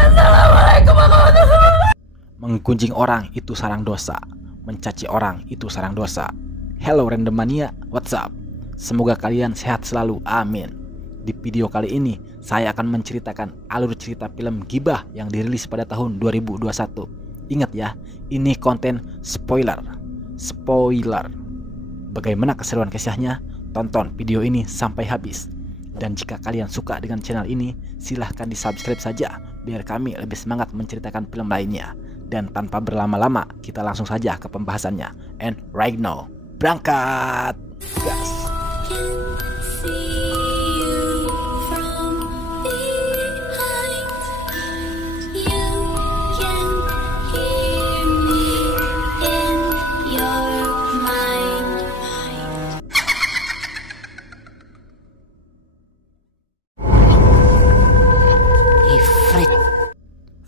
Assalamualaikum warahmatullahi wabarakatuh. Menggunjing orang itu sarang dosa, mencaci orang itu sarang dosa. Hello Random Mania, what's up? Semoga kalian sehat selalu, amin. Di video kali ini, saya akan menceritakan alur cerita film Gibah yang dirilis pada tahun 2021. Ingat ya, ini konten spoiler. Bagaimana keseruan kisahnya? Tonton video ini sampai habis. Dan jika kalian suka dengan channel ini, silahkan di subscribe saja, biar kami lebih semangat menceritakan film lainnya. Dan tanpa berlama-lama, kita langsung saja ke pembahasannya. And right now, berangkat! Gas!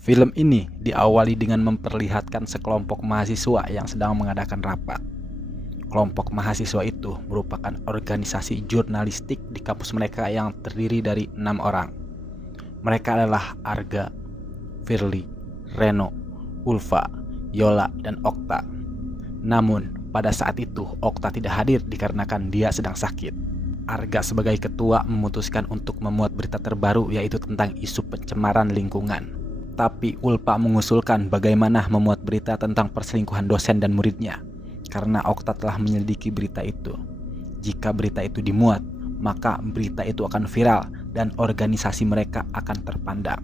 Film ini diawali dengan memperlihatkan sekelompok mahasiswa yang sedang mengadakan rapat. Kelompok mahasiswa itu merupakan organisasi jurnalistik di kampus mereka yang terdiri dari 6 orang. Mereka adalah Arga, Firly, Reno, Ulfa, Yola, dan Okta. Namun, pada saat itu Okta tidak hadir dikarenakan dia sedang sakit. Arga sebagai ketua memutuskan untuk memuat berita terbaru yaitu tentang isu pencemaran lingkungan. Tapi Ulfa mengusulkan bagaimana memuat berita tentang perselingkuhan dosen dan muridnya, karena Okta telah menyelidiki berita itu. Jika berita itu dimuat, maka berita itu akan viral dan organisasi mereka akan terpandang.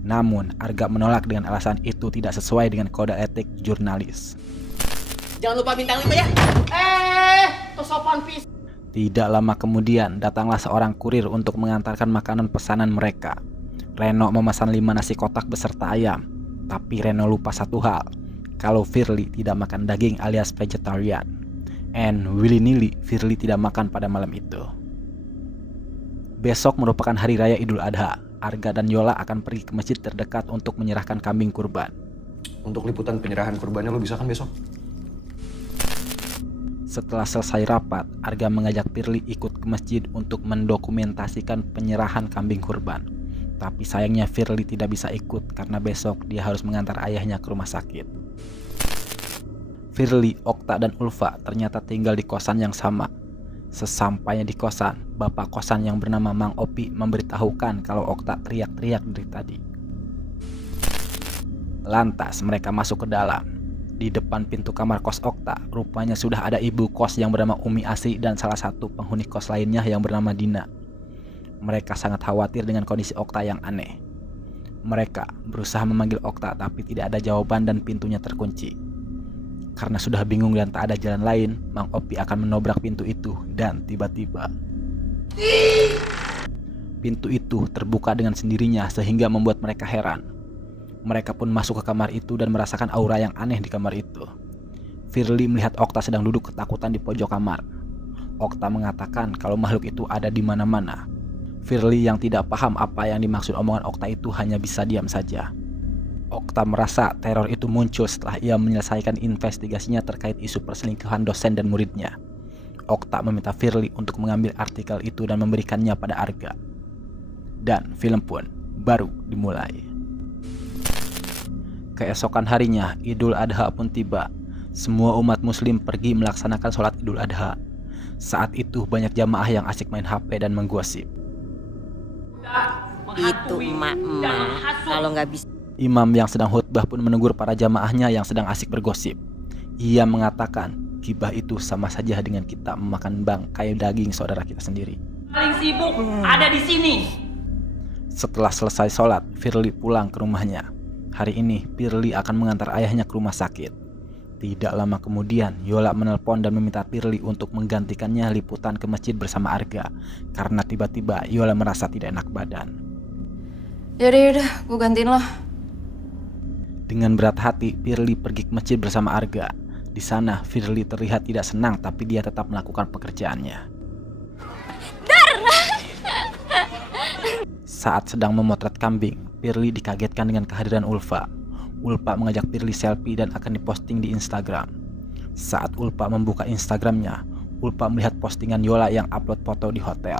Namun Arga menolak dengan alasan itu tidak sesuai dengan kode etik jurnalis. Jangan lupa bintang 5 ya. Tosopan pis. Tidak lama kemudian datanglah seorang kurir untuk mengantarkan makanan pesanan mereka. Reno memesan 5 nasi kotak beserta ayam, tapi Reno lupa satu hal, kalau Firly tidak makan daging alias vegetarian. And willy-nilly Firly tidak makan pada malam itu. Besok merupakan hari raya Idul Adha. Arga dan Yola akan pergi ke masjid terdekat untuk menyerahkan kambing kurban. Untuk liputan penyerahan kurbannya lo bisa kan besok? Setelah selesai rapat, Arga mengajak Firly ikut ke masjid untuk mendokumentasikan penyerahan kambing kurban. Tapi sayangnya Firly tidak bisa ikut karena besok dia harus mengantar ayahnya ke rumah sakit. Firly, Okta, dan Ulfa ternyata tinggal di kosan yang sama. Sesampainya di kosan, bapak kosan yang bernama Mang Opi memberitahukan kalau Okta teriak-teriak dari tadi. Lantas mereka masuk ke dalam. Di depan pintu kamar kos Okta, rupanya sudah ada ibu kos yang bernama Umi Asi dan salah satu penghuni kos lainnya yang bernama Dina. Mereka sangat khawatir dengan kondisi Okta yang aneh. Mereka berusaha memanggil Okta tapi tidak ada jawaban dan pintunya terkunci. Karena sudah bingung dan tak ada jalan lain, Mang Opi akan menobrak pintu itu dan tiba-tiba pintu itu terbuka dengan sendirinya sehingga membuat mereka heran. Mereka pun masuk ke kamar itu dan merasakan aura yang aneh di kamar itu. Firly melihat Okta sedang duduk ketakutan di pojok kamar. Okta mengatakan kalau makhluk itu ada di mana-mana. Firly yang tidak paham apa yang dimaksud omongan Okta itu hanya bisa diam saja. Okta merasa teror itu muncul setelah ia menyelesaikan investigasinya terkait isu perselingkuhan dosen dan muridnya. Okta meminta Firly untuk mengambil artikel itu dan memberikannya pada Arga. Dan film pun baru dimulai. Keesokan harinya, Idul Adha pun tiba. Semua umat muslim pergi melaksanakan sholat Idul Adha. Saat itu banyak jamaah yang asik main HP dan menggosip. Itu emak-emak kalau nggak bisa. Imam yang sedang khutbah pun menegur para jamaahnya yang sedang asik bergosip. Ia mengatakan, gibah itu sama saja dengan kita memakan bangkai daging saudara kita sendiri. Paling sibuk ada di sini. Setelah selesai sholat, Firly pulang ke rumahnya. Hari ini Firly akan mengantar ayahnya ke rumah sakit. Tidak lama kemudian, Yola menelpon dan meminta Firly untuk menggantikannya liputan ke masjid bersama Arga. Karena tiba-tiba Yola merasa tidak enak badan. Yaudah, gue gantiin lo. Dengan berat hati, Firly pergi ke masjid bersama Arga. Di sana, Firly terlihat tidak senang tapi dia tetap melakukan pekerjaannya. Saat sedang memotret kambing, Firly dikagetkan dengan kehadiran Ulfa. Ulfa mengajak Firly selfie dan akan diposting di Instagram. Saat Ulfa membuka Instagramnya, Ulfa melihat postingan Yola yang upload foto di hotel.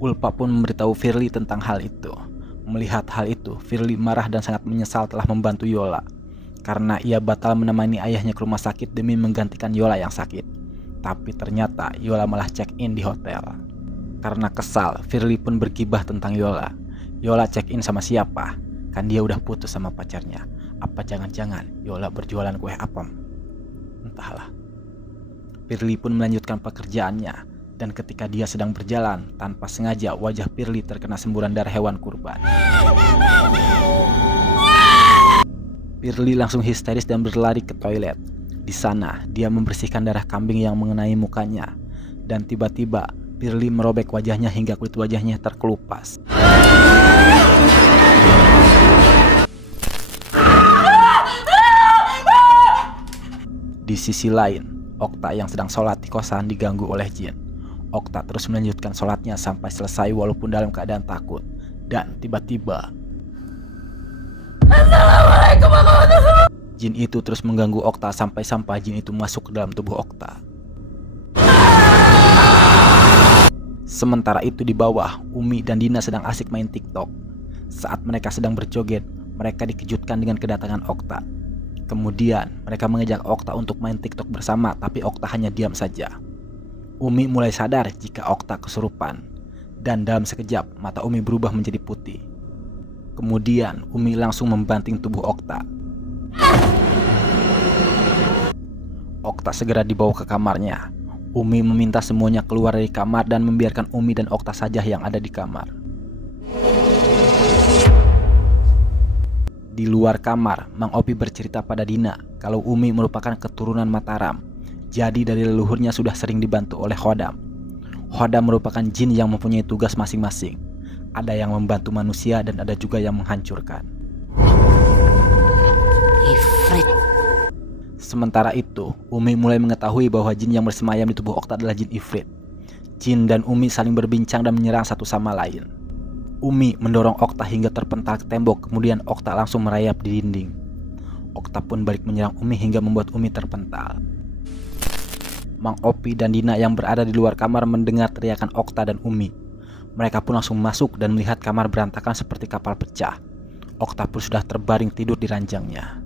Ulfa pun memberitahu Firly tentang hal itu. Melihat hal itu, Firly marah dan sangat menyesal telah membantu Yola. Karena ia batal menemani ayahnya ke rumah sakit demi menggantikan Yola yang sakit. Tapi ternyata Yola malah check-in di hotel. Karena kesal, Firly pun bergibah tentang Yola. Yola check-in sama siapa? Kan dia udah putus sama pacarnya. Apa jangan-jangan Yola berjualan kue apem? Entahlah. Firly pun melanjutkan pekerjaannya. Dan ketika dia sedang berjalan, tanpa sengaja wajah Firly terkena semburan darah hewan kurban. Firly langsung histeris dan berlari ke toilet. Di sana, dia membersihkan darah kambing yang mengenai mukanya. Dan tiba-tiba, Firly merobek wajahnya hingga kulit wajahnya terkelupas. Di sisi lain, Okta yang sedang sholat di kosan diganggu oleh jin. Okta terus melanjutkan sholatnya sampai selesai walaupun dalam keadaan takut. Dan tiba-tiba jin itu terus mengganggu Okta sampai jin itu masuk ke dalam tubuh Okta. Sementara itu di bawah, Umi dan Dina sedang asik main TikTok. Saat mereka sedang berjoget, mereka dikejutkan dengan kedatangan Okta. Kemudian mereka mengajak Okta untuk main TikTok bersama, tapi Okta hanya diam saja. Umi mulai sadar jika Okta kesurupan, dan dalam sekejap mata Umi berubah menjadi putih. Kemudian Umi langsung membanting tubuh Okta. Okta segera dibawa ke kamarnya. Umi meminta semuanya keluar dari kamar dan membiarkan Umi dan Okta saja yang ada di kamar. Di luar kamar, Mang Opi bercerita pada Dina kalau Umi merupakan keturunan Mataram. Jadi dari leluhurnya sudah sering dibantu oleh Khodam. Khodam merupakan jin yang mempunyai tugas masing-masing. Ada yang membantu manusia dan ada juga yang menghancurkan. Ifrit. Sementara itu, Umi mulai mengetahui bahwa jin yang bersemayam di tubuh Okta adalah jin Ifrit. Jin dan Umi saling berbincang dan menyerang satu sama lain. Umi mendorong Okta hingga terpental ke tembok, kemudian Okta langsung merayap di dinding. Okta pun balik menyerang Umi hingga membuat Umi terpental. Mang Opi dan Dina yang berada di luar kamar mendengar teriakan Okta dan Umi. Mereka pun langsung masuk dan melihat kamar berantakan seperti kapal pecah. Okta pun sudah terbaring tidur di ranjangnya.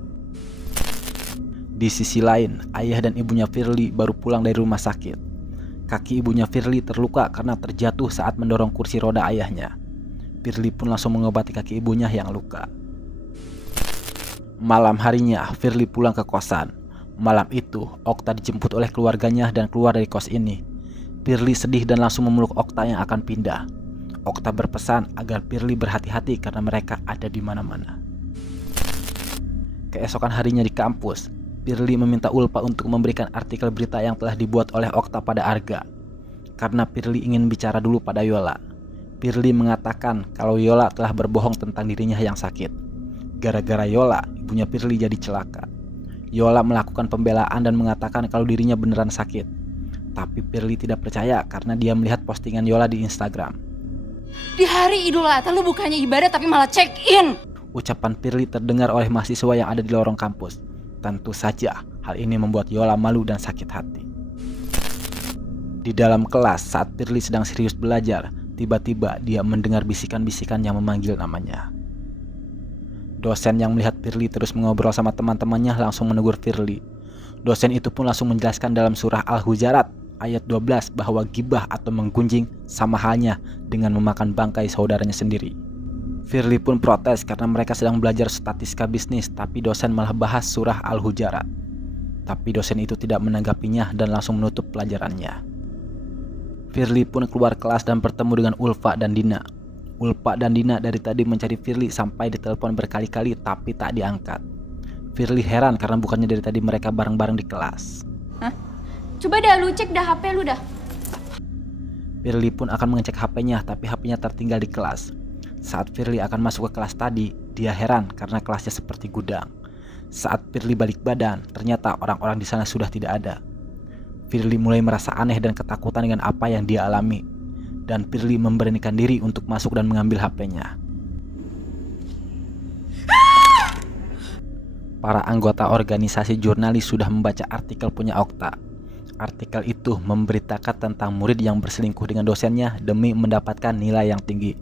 Di sisi lain, ayah dan ibunya Firly baru pulang dari rumah sakit. Kaki ibunya Firly terluka karena terjatuh saat mendorong kursi roda ayahnya. Firly pun langsung mengobati kaki ibunya yang luka. Malam harinya, Firly pulang ke kosan. Malam itu, Okta dijemput oleh keluarganya dan keluar dari kos ini. Firly sedih dan langsung memeluk Okta yang akan pindah. Okta berpesan agar Firly berhati-hati karena mereka ada di mana-mana. Keesokan harinya di kampus, Firly meminta Ulfa untuk memberikan artikel berita yang telah dibuat oleh Okta pada Arga. Karena Firly ingin bicara dulu pada Yola. Firly mengatakan kalau Yola telah berbohong tentang dirinya yang sakit. Gara-gara Yola, ibunya Firly jadi celaka. Yola melakukan pembelaan dan mengatakan kalau dirinya beneran sakit. Tapi Firly tidak percaya karena dia melihat postingan Yola di Instagram. Di hari Idul Adha lu bukannya ibadah tapi malah check-in. Ucapan Firly terdengar oleh mahasiswa yang ada di lorong kampus. Tentu saja hal ini membuat Yola malu dan sakit hati. Di dalam kelas saat Firly sedang serius belajar, tiba-tiba dia mendengar bisikan-bisikan yang memanggil namanya. Dosen yang melihat Firly terus mengobrol sama teman-temannya langsung menegur Firly. Dosen itu pun langsung menjelaskan dalam surah Al-Hujarat ayat 12 bahwa gibah atau menggunjing sama halnya dengan memakan bangkai saudaranya sendiri. Firly pun protes karena mereka sedang belajar statistika bisnis, tapi dosen malah bahas surah Al-Hujarat. Tapi dosen itu tidak menanggapinya dan langsung menutup pelajarannya. Firly pun keluar kelas dan bertemu dengan Ulfa dan Dina. Ulfa dan Dina dari tadi mencari Firly sampai ditelepon berkali-kali tapi tak diangkat. Firly heran karena bukannya dari tadi mereka bareng-bareng di kelas. Hah? Coba dah lu cek dah HP lu dah. Firly pun akan mengecek HP-nya tapi HP-nya tertinggal di kelas. Saat Firly akan masuk ke kelas tadi, dia heran karena kelasnya seperti gudang. Saat Firly balik badan, ternyata orang-orang di sana sudah tidak ada. Firly mulai merasa aneh dan ketakutan dengan apa yang dia alami. Dan Firly memberanikan diri untuk masuk dan mengambil HP-nya. Para anggota organisasi jurnalis sudah membaca artikel punya Okta. Artikel itu memberitakan tentang murid yang berselingkuh dengan dosennya demi mendapatkan nilai yang tinggi.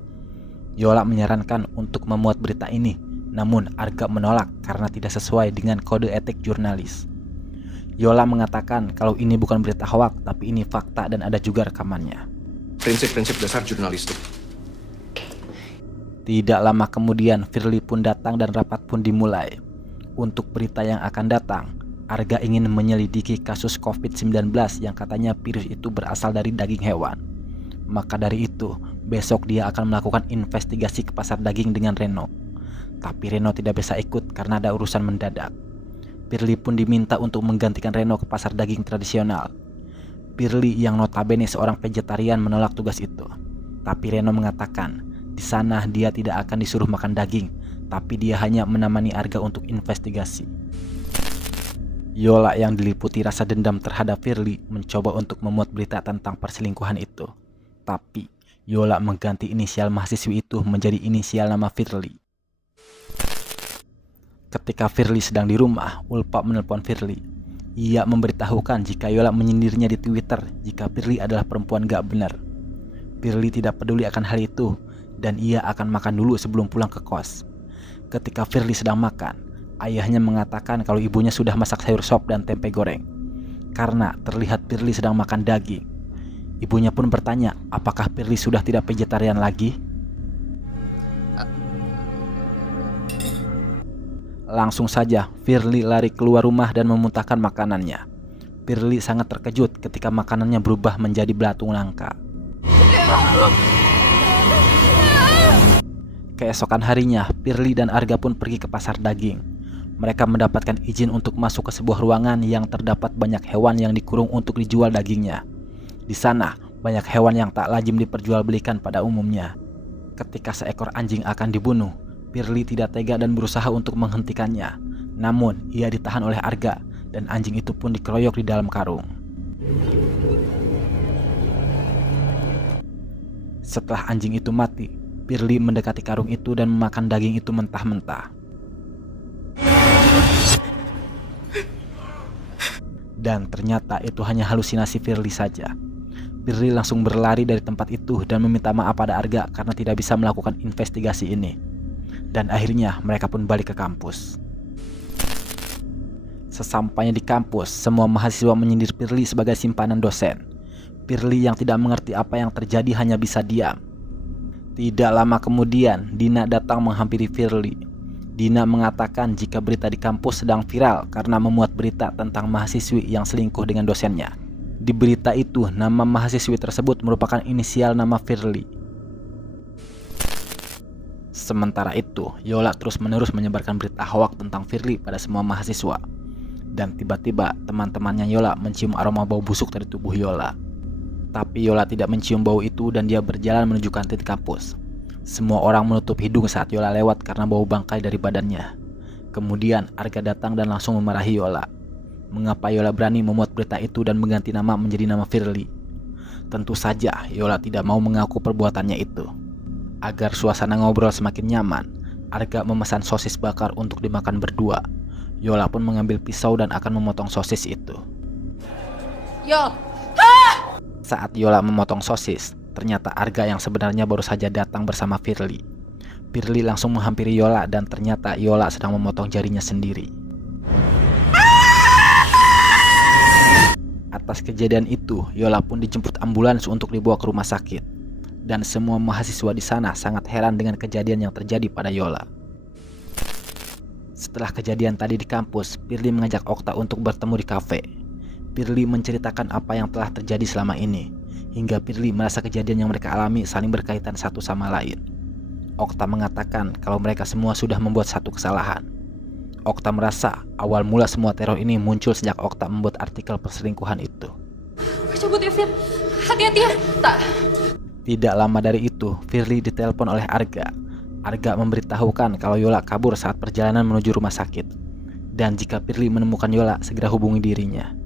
Yola menyarankan untuk memuat berita ini, namun Arga menolak karena tidak sesuai dengan kode etik jurnalis. Yola mengatakan kalau ini bukan berita hoak, tapi ini fakta dan ada juga rekamannya. Prinsip-prinsip dasar jurnalistik. Tidak lama kemudian, Firly pun datang dan rapat pun dimulai. Untuk berita yang akan datang, Arga ingin menyelidiki kasus COVID-19 yang katanya virus itu berasal dari daging hewan. Maka dari itu, besok dia akan melakukan investigasi ke pasar daging dengan Reno. Tapi Reno tidak bisa ikut karena ada urusan mendadak. Firly pun diminta untuk menggantikan Reno ke pasar daging tradisional. Firly yang notabene seorang vegetarian menolak tugas itu. Tapi Reno mengatakan, di sana dia tidak akan disuruh makan daging, tapi dia hanya menemani Arga untuk investigasi. Yola yang diliputi rasa dendam terhadap Firly mencoba untuk memuat berita tentang perselingkuhan itu. Tapi Yola mengganti inisial mahasiswi itu menjadi inisial nama Firly. Ketika Firly sedang di rumah, Ulpa menelpon Firly. Ia memberitahukan jika Yola menyindirnya di Twitter jika Firly adalah perempuan gak benar. Firly tidak peduli akan hal itu dan ia akan makan dulu sebelum pulang ke kos. Ketika Firly sedang makan, ayahnya mengatakan kalau ibunya sudah masak sayur sop dan tempe goreng. Karena terlihat Firly sedang makan daging. Ibunya pun bertanya, apakah Firly sudah tidak vegetarian lagi? Langsung saja, Firly lari keluar rumah dan memuntahkan makanannya. Firly sangat terkejut ketika makanannya berubah menjadi belatung nangka. Keesokan harinya, Firly dan Arga pun pergi ke pasar daging. Mereka mendapatkan izin untuk masuk ke sebuah ruangan yang terdapat banyak hewan yang dikurung untuk dijual dagingnya. Di sana, banyak hewan yang tak lazim diperjualbelikan pada umumnya. Ketika seekor anjing akan dibunuh, Firly tidak tega dan berusaha untuk menghentikannya. Namun, ia ditahan oleh Arga dan anjing itu pun dikeroyok di dalam karung. Setelah anjing itu mati, Firly mendekati karung itu dan memakan daging itu mentah-mentah. Dan ternyata itu hanya halusinasi Firly saja. Firly langsung berlari dari tempat itu dan meminta maaf pada Arga karena tidak bisa melakukan investigasi ini. Dan akhirnya mereka pun balik ke kampus. Sesampainya di kampus, semua mahasiswa menyindir Firly sebagai simpanan dosen. Firly yang tidak mengerti apa yang terjadi hanya bisa diam. Tidak lama kemudian, Dina datang menghampiri Firly. Dina mengatakan jika berita di kampus sedang viral karena memuat berita tentang mahasiswi yang selingkuh dengan dosennya. Di berita itu, nama mahasiswi tersebut merupakan inisial nama Firly. Sementara itu, Yola terus-menerus menyebarkan berita hoak tentang Firly pada semua mahasiswa. Dan tiba-tiba, teman-temannya Yola mencium aroma bau busuk dari tubuh Yola. Tapi Yola tidak mencium bau itu dan dia berjalan menuju kantin kampus. Semua orang menutup hidung saat Yola lewat karena bau bangkai dari badannya. Kemudian, Arga datang dan langsung memarahi Yola. Mengapa Yola berani memuat berita itu dan mengganti nama menjadi nama Firly? Tentu saja Yola tidak mau mengaku perbuatannya itu. Agar suasana ngobrol semakin nyaman, Arga memesan sosis bakar untuk dimakan berdua. Yola pun mengambil pisau dan akan memotong sosis itu. Yo, Saat Yola memotong sosis, ternyata Arga yang sebenarnya baru saja datang bersama Firly. Firly langsung menghampiri Yola dan ternyata Yola sedang memotong jarinya sendiri. Atas kejadian itu, Yola pun dijemput ambulans untuk dibawa ke rumah sakit. Dan semua mahasiswa di sana sangat heran dengan kejadian yang terjadi pada Yola. Setelah kejadian tadi di kampus, Firly mengajak Okta untuk bertemu di kafe. Firly menceritakan apa yang telah terjadi selama ini, hingga Firly merasa kejadian yang mereka alami saling berkaitan satu sama lain. Okta mengatakan kalau mereka semua sudah membuat satu kesalahan. Okta merasa awal mula semua teror ini muncul sejak Okta membuat artikel perselingkuhan itu. cabut ya Fir, hati-hati ya. Tak. Tidak lama dari itu, Firly ditelepon oleh Arga. Arga memberitahukan kalau Yola kabur saat perjalanan menuju rumah sakit. Dan jika Firly menemukan Yola, segera hubungi dirinya.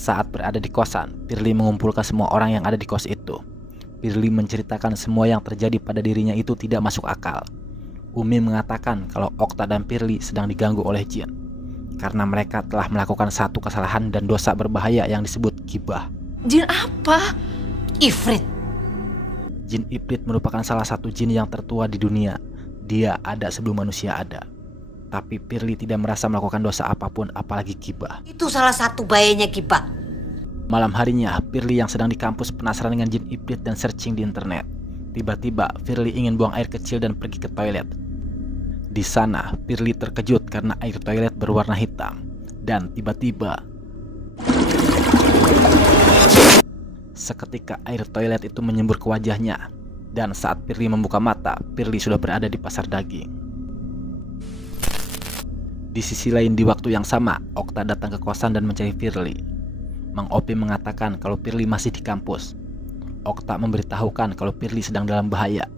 Saat berada di kosan, Firly mengumpulkan semua orang yang ada di kos itu. Firly menceritakan semua yang terjadi pada dirinya itu tidak masuk akal. Umi mengatakan kalau Okta dan Firly sedang diganggu oleh jin, karena mereka telah melakukan satu kesalahan dan dosa berbahaya yang disebut ghibah. Jin apa? Ifrit. Jin Ifrit merupakan salah satu jin yang tertua di dunia. Dia ada sebelum manusia ada. Tapi Firly tidak merasa melakukan dosa apapun, apalagi gibah. Itu salah satu bahayanya gibah. Malam harinya, Firly yang sedang di kampus penasaran dengan Jin Ifrit dan searching di internet. Tiba-tiba, Firly ingin buang air kecil dan pergi ke toilet. Di sana, Firly terkejut karena air toilet berwarna hitam. Dan tiba-tiba, seketika air toilet itu menyembur ke wajahnya. Dan saat Firly membuka mata, Firly sudah berada di pasar daging. Di sisi lain di waktu yang sama, Okta datang ke kosan dan mencari Firly. Mang Opi mengatakan kalau Firly masih di kampus. Okta memberitahukan kalau Firly sedang dalam bahaya.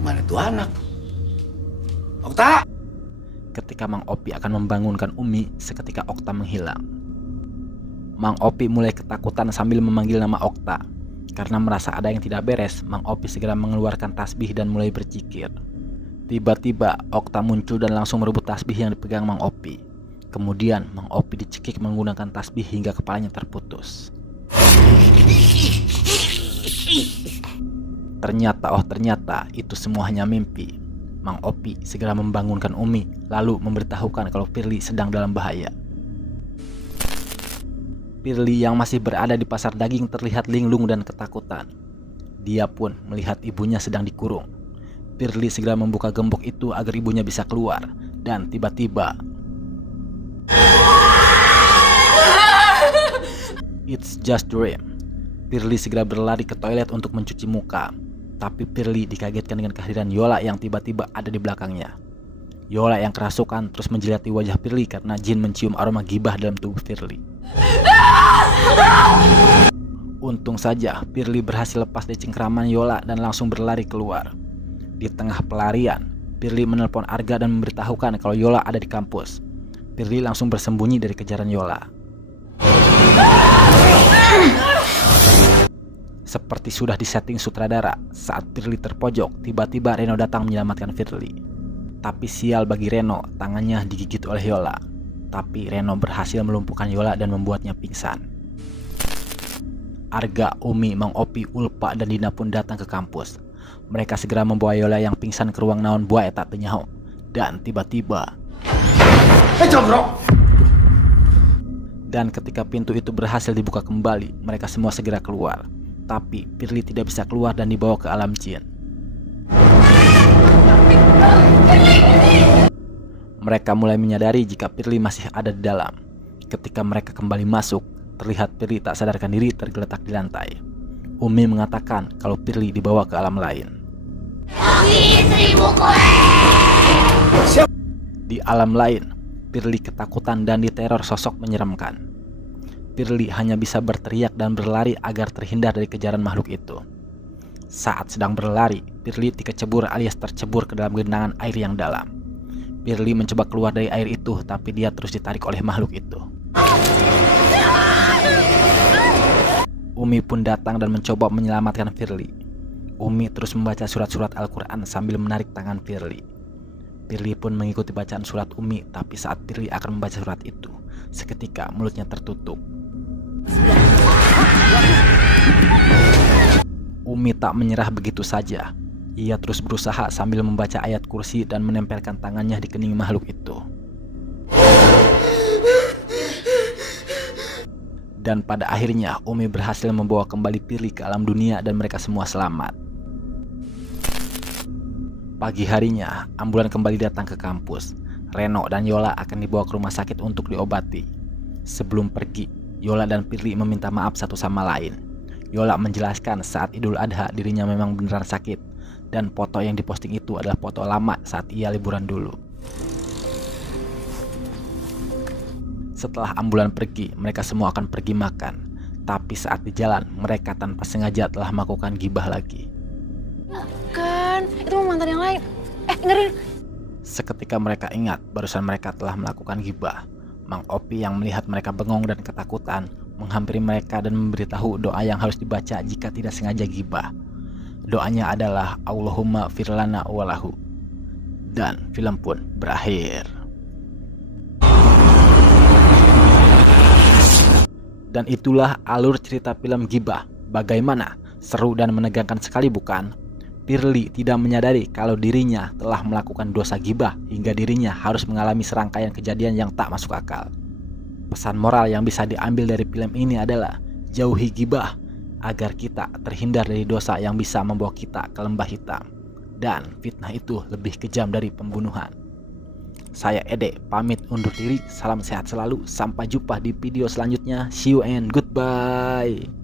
Mana tuh anak? Okta! Ketika Mang Opi akan membangunkan Umi, seketika Okta menghilang. Mang Opi mulai ketakutan sambil memanggil nama Okta. Karena merasa ada yang tidak beres, Mang Opi segera mengeluarkan tasbih dan mulai berzikir. Tiba-tiba Okta muncul dan langsung merebut tasbih yang dipegang Mang Opi. Kemudian Mang Opi dicekik menggunakan tasbih hingga kepalanya terputus. Ternyata itu semua hanya mimpi. Mang Opi segera membangunkan Umi, lalu memberitahukan kalau Firly sedang dalam bahaya. Firly yang masih berada di pasar daging terlihat linglung dan ketakutan. Dia pun melihat ibunya sedang dikurung. Firly segera membuka gembok itu agar ibunya bisa keluar. Dan tiba-tiba, it's just dream. Firly segera berlari ke toilet untuk mencuci muka. Tapi Firly dikagetkan dengan kehadiran Yola yang tiba-tiba ada di belakangnya. Yola yang kerasukan terus menjilati wajah Firly karena jin mencium aroma gibah dalam tubuh Firly. Untung saja Firly berhasil lepas dari cengkraman Yola dan langsung berlari keluar. Di tengah pelarian, Firly menelpon Arga dan memberitahukan kalau Yola ada di kampus. Firly langsung bersembunyi dari kejaran Yola. Seperti sudah disetting sutradara, saat Firly terpojok, tiba-tiba Reno datang menyelamatkan Firly. Tapi sial bagi Reno, tangannya digigit oleh Yola. Tapi Reno berhasil melumpuhkan Yola dan membuatnya pingsan. Arga, Umi, Mang Opi, Ulpa, dan Dina pun datang ke kampus. Mereka segera membawa Yola yang pingsan ke ruang naon buah eta tenyaho. Dan tiba-tiba, dan ketika pintu itu berhasil dibuka kembali, mereka semua segera keluar. Tapi Firly tidak bisa keluar dan dibawa ke alam jin. Mereka mulai menyadari jika Firly masih ada di dalam. Ketika mereka kembali masuk, terlihat Firly tak sadarkan diri tergeletak di lantai. Umi mengatakan kalau Firly dibawa ke alam lain. Di alam lain, Firly ketakutan dan diteror sosok menyeramkan. Firly hanya bisa berteriak dan berlari agar terhindar dari kejaran makhluk itu. Saat sedang berlari, Firly dikecebur alias tercebur ke dalam genangan air yang dalam. Firly mencoba keluar dari air itu, tapi dia terus ditarik oleh makhluk itu. Umi pun datang dan mencoba menyelamatkan Firly. Umi terus membaca surat-surat Al-Quran sambil menarik tangan Firly. Firly pun mengikuti bacaan surat Umi, tapi saat Firly akan membaca surat itu, seketika mulutnya tertutup. Umi tak menyerah begitu saja. Ia terus berusaha sambil membaca ayat kursi dan menempelkan tangannya di kening makhluk itu. Dan pada akhirnya Umi berhasil membawa kembali Firly ke alam dunia dan mereka semua selamat. Pagi harinya, ambulan kembali datang ke kampus. Reno dan Yola akan dibawa ke rumah sakit untuk diobati. Sebelum pergi, Yola dan Firly meminta maaf satu sama lain. Yola menjelaskan saat Idul Adha dirinya memang beneran sakit. Dan foto yang diposting itu adalah foto lama saat ia liburan dulu. Setelah ambulan pergi, mereka semua akan pergi makan. Tapi saat di jalan, mereka tanpa sengaja telah melakukan gibah lagi. Kan, itu mau mantan yang lain. Dengerin. Seketika mereka ingat, barusan mereka telah melakukan gibah. Mang Opi yang melihat mereka bengong dan ketakutan, menghampiri mereka dan memberitahu doa yang harus dibaca jika tidak sengaja gibah. Doanya adalah Allahumma firlana walahu. Dan film pun berakhir. Dan itulah alur cerita film Gibah. Bagaimana? Seru dan menegangkan sekali bukan? Firly tidak menyadari kalau dirinya telah melakukan dosa gibah hingga dirinya harus mengalami serangkaian kejadian yang tak masuk akal. Pesan moral yang bisa diambil dari film ini adalah jauhi gibah agar kita terhindar dari dosa yang bisa membawa kita ke lembah hitam. Dan fitnah itu lebih kejam dari pembunuhan. Saya Ede, pamit undur diri. Salam sehat selalu. Sampai jumpa di video selanjutnya. See you and goodbye.